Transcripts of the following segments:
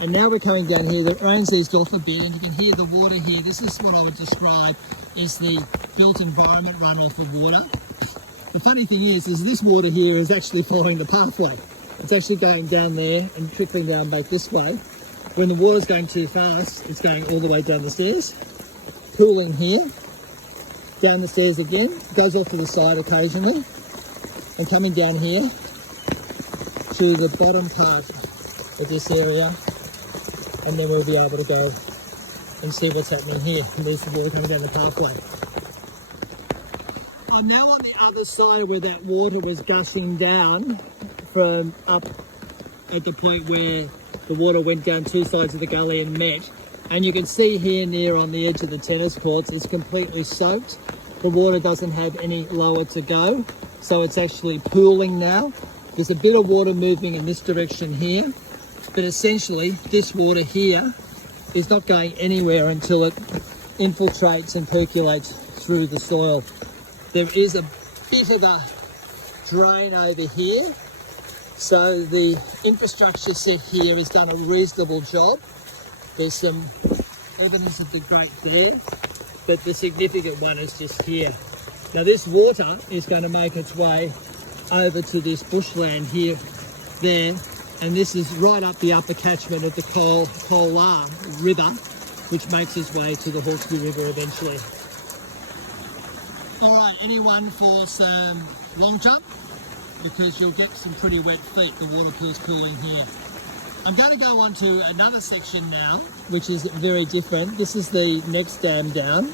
And now we're coming down here. The rain's eased off a bit, and you can hear the water here. This is what I would describe as the built environment runoff of water. The funny thing is this water here is actually following the pathway. It's actually going down there and trickling down back this way. When the water's going too fast, it's going all the way down the stairs, pooling here, down the stairs again, goes off to the side occasionally, and coming down here to the bottom part of this area, and then we'll be able to go and see what's happening here. And there's the water coming down the pathway. I'm now on the other side where that water was gushing down from up at the point where the water went down two sides of the gully and met. And you can see here near on the edge of the tennis courts, it's completely soaked. The water doesn't have any lower to go, so it's actually pooling now. There's a bit of water moving in this direction here, but essentially this water here is not going anywhere until it infiltrates and percolates through the soil. There is a bit of a drain over here, so the infrastructure set here has done a reasonable job. There's some evidence of the grate there, but the significant one is just here. Now this water is going to make its way over to this bushland here, there, and this is right up the upper catchment of the Colar River, which makes its way to the Hawkesbury River eventually. All right, anyone for some long jump? Because you'll get some pretty wet feet. The water pool's cooling here. I'm going to go on to another section now, which is very different. This is the next dam down,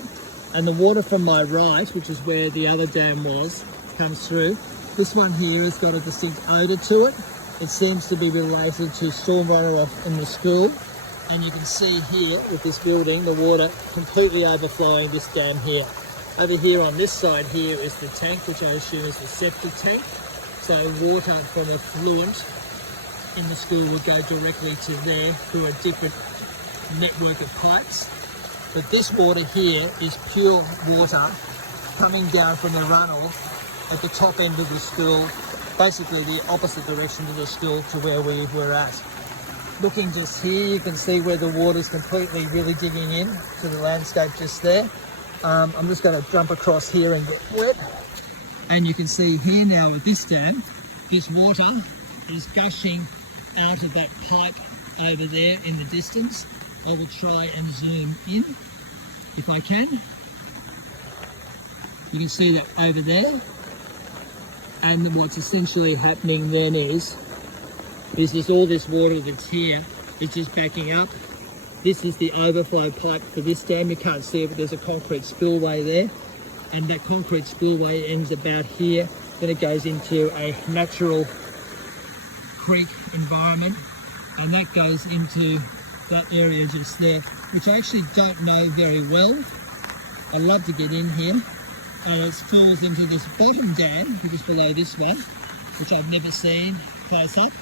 and the water from my right, which is where the other dam was, comes through. This one here has got a distinct odour to it. It seems to be related to storm runoff in the school. And you can see here with this building, the water completely overflowing this dam here. Over here on this side here is the tank, which I assume is the septic tank. So water from effluent in the school would go directly to there through a different network of pipes. But this water here is pure water coming down from the runoff at the top end of the school, basically the opposite direction to the school to where we were at. Looking just here, you can see where the water's completely really digging in to the landscape just there. I'm just going to jump across here and get wet. And you can see here now with this dam, this water is gushing out of that pipe over there in the distance. I will try and zoom in if I can. You can see that over there. And what's essentially happening then is just all this water that's here is just backing up. This is the overflow pipe for this dam. You can't see it, but there's a concrete spillway there. And that concrete spillway ends about here. Then it goes into a natural creek environment. And that goes into that area just there, which I actually don't know very well. I'd love to get in here. And it falls into this bottom dam, which is below this one, which I've never seen close up.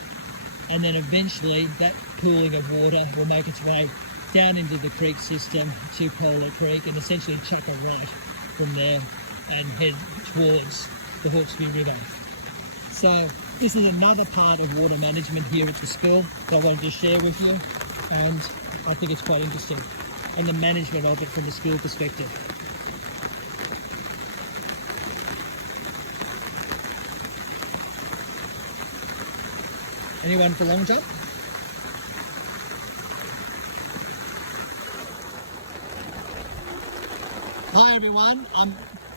And then eventually that pooling of water will make its way down into the creek system to Polar Creek and essentially chuck a right from there and head towards the Hawkesbury River. So this is another part of water management here at the school that I wanted to share with you, and I think it's quite interesting, and the management of it from a school perspective. Anyone for long jump? Hi everyone, I'm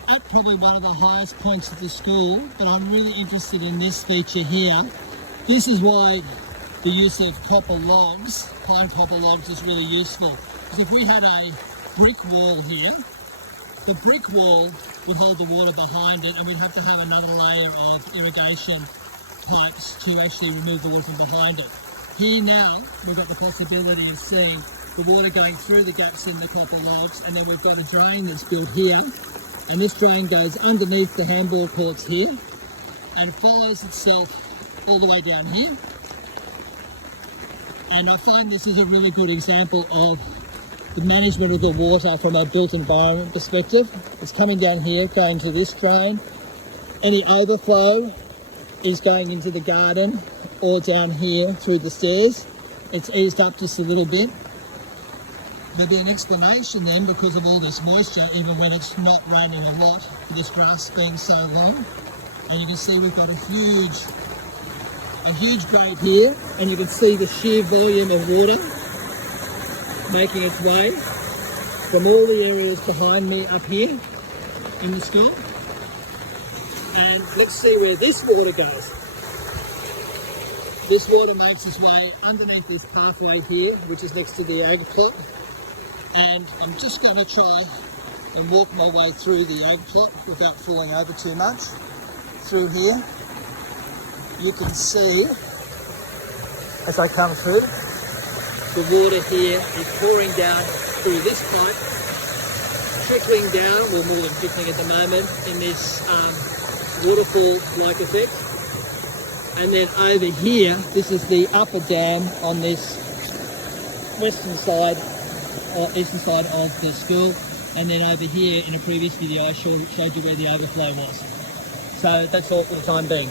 at probably one of the highest points of the school, but I'm really interested in this feature here. This is why the use of copper logs, pine copper logs, is really useful. Because if we had a brick wall here, the brick wall would hold the water behind it, and we'd have to have another layer of irrigation pipes to actually remove the water from behind it. Here now, we've got the possibility of seeing the water going through the gaps in the copper logs, and then we've got a drain that's built here, and this drain goes underneath the handball courts here and follows itself all the way down here. And I find this is a really good example of the management of the water from a built environment perspective. It's coming down here, going to this drain. Any overflow is going into the garden or down here through the stairs. it's eased up just a little bit. There'll be an explanation then because of all this moisture, even when it's not raining a lot, for this grass being so long. And you can see we've got a huge grate here, and you can see the sheer volume of water making its way from all the areas behind me up here in the school. And let's see where this water goes. This water makes its way underneath this pathway here, which is next to the ag plot. And I'm just going to try and walk my way through the ag plot without falling over too much. Through here, you can see, as I come through, the water here is pouring down through this pipe, trickling down, well, more than trickling at the moment, in this waterfall-like effect. And then over here, this is the upper dam on this western side, or eastern side of the school. And then over here, in a previous video, I showed you where the overflow was. So that's all for the time being.